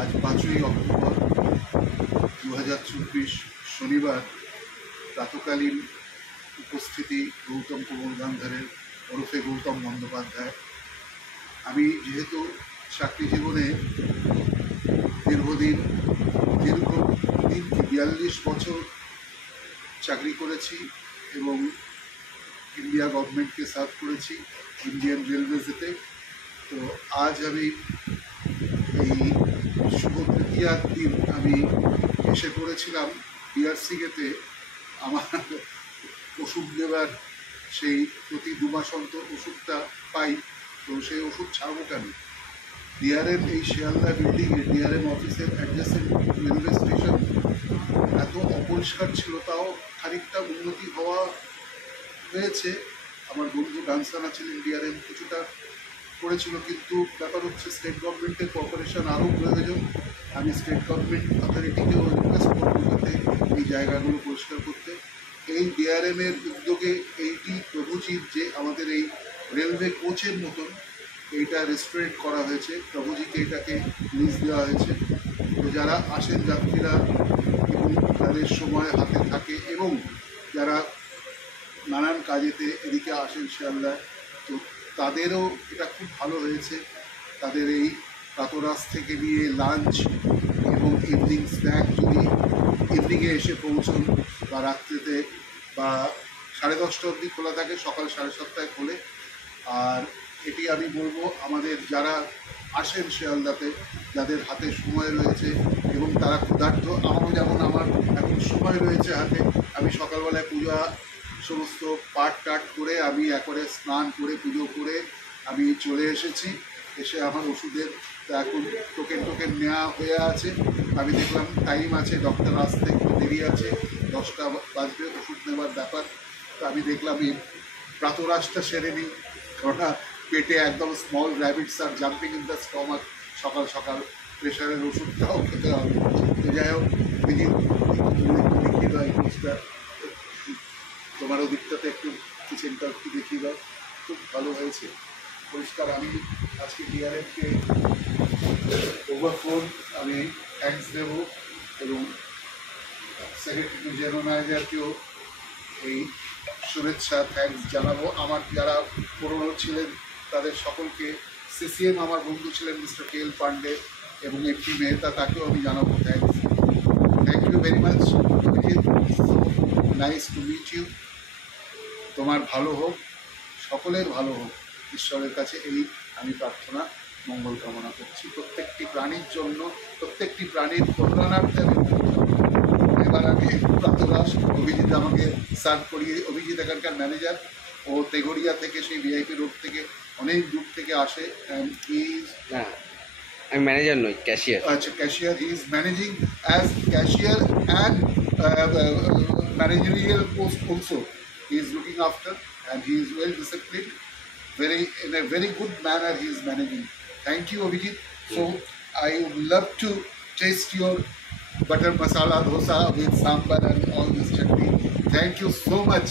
আজ 5ই অক্টোবর 2024 শনিবার প্রাতকালীন উপস্থিতি গৌতম কোমল গান্ধারের ওরফে গৌতম বন্দ্যোপাধ্যায়। আমি যেহেতু চাকরি জীবনে দীর্ঘদিন কি 42 বছর চাকরি করেছি এবং ইন্ডিয়া গভর্নমেন্টকে সার্ভ করেছি ইন্ডিয়ান রেলওয়েজেতে। তো আজ আমি এই শুভ তৃতীয়ার দিন আমি এসে পড়েছিলাম ডিআরসিকেতে আমার ওষুধ দেওয়ার, সেই প্রতি 2 মাস অন্তর ওষুধটা পাই। তো সেই ওষুধ ছাড়বো কেন? ডিআরএম এই শিয়ালদা বিল্ডিংয়ে ডিআরএম অফিসের অ্যাডজেসেন্ট রেলওয়ে স্টেশন এত অপরিষ্কার ছিল, তাও খানিকটা উন্নতি হওয়া হয়েছে। আমার বন্ধু ডানসানা ছিলেন ডিআরএম, কিছুটা করেছিল, কিন্তু ব্যাপার হচ্ছে স্টেট গভর্নমেন্টের কোঅপারেশন আরও প্রয়োজন। আমি স্টেট গভর্নমেন্ট অথরিটিকেও রিকোয়েস্ট করবো যাতে এই জায়গাগুলো পরিষ্কার করতে। এই ডিআরএমের উদ্যোগে এইটি প্রভুজির যে আমাদের এই রেলওয়ে কোচের মতন এইটা রেস্টোরেট করা হয়েছে, প্রভুজিকে এটাকে লিজ দেওয়া হয়েছে। তো যারা আসেন যাত্রীরা এবং তাদের সময় হাতে থাকে এবং যারা নানান কাজেতে এদিকে আসেন শিয়ালদায়, তো তাদেরও এটা খুব ভালো হয়েছে। তাদের এই প্রাতরাশ থেকে নিয়ে লাঞ্চ এবং ইভিনিং স্ন্যাক যদি ইভিনিংয়ে এসে পৌঁছন বা রাত্রিতে বা 10:30 অবধি খোলা থাকে, সকাল 7:30টায় খোলে। আর এটি আমি বলবো আমাদের যারা আসেন শিয়ালদাতে, যাদের হাতে সময় রয়েছে এবং তারা ক্ষুধার্ত, আমারও যেমন আমার এখন সময় রয়েছে হাতে, আমি সকালবেলায় পূজা সমস্ত পাঠ টাট করে আমি একবারে স্নান করে পুজো করে আমি চলে এসেছি। এসে আমার ওষুধের এখন টোকেন নেওয়া হয়ে আছে। আমি দেখলাম টাইম আছে, ডক্টর আসতে একটু দেরি আছে, 10টা বাজবে ওষুধ নেওয়ার ব্যাপার। তো আমি দেখলাম এই প্রাতরাশটা সেরে নিই, কেননা পেটে একদম স্মল র্যাবিটস আর জাম্পিং ইন দ্য স্টমাক। সকাল সকাল প্রেশারের ওষুধটাও খেতে হবে। তো যাই হোক, দেখিয়ে দাও এই জিনিসটা, তোমার ওদিকটাতে একটু কিচেনটা একটু দেখিয়ে দাও। খুব ভালো হয়েছে, পরিষ্কার। আমি আজকে ডিআরএমকে ওভারফোন আমি থ্যাঙ্কস দেবো এবং সেক্রেটারি জেনারেল ম্যানেজারকেও এই শুভেচ্ছা থ্যাঙ্কস জানাবো। আমার যারা পুরনো ছিলেন তাদের সকলকে, সিসিএম আমার বন্ধু ছিলেন মিস্টার কেএল পান্ডে এবং এমপি মেহতা, তাকেও আমি জানাবো thanks. Thank you very much Abhijit, nice to meet you. তোমার ভালো হোক, সকলের ভালো হোক, ঈশ্বরের কাছে এই আমি প্রার্থনা মঙ্গল কামনা করছি প্রত্যেকটি প্রাণীর জন্য, প্রত্যেকটি প্রাণীর কল্যাণার্থে আমি। এবার আমি প্রাতরাশ অভিজিৎ আমাকে সার্ভ করিয়ে, অভিজিৎ এখানকার ম্যানেজার, ও তেগড়িয়া থেকে, সেই ভিআইপি রোড থেকে অনেক দূর থেকে আসে। অ্যান্ড আমি ম্যানেজার নই, ক্যাশিয়ার। আচ্ছা, cashier. He is managing as cashier and managerial post also. He is looking after and he is well disciplined. In a very good manner he is managing. Thank you, Abhijit. So I would love to taste your butter masala dosa with sambar and all this chutney. Thank you so much.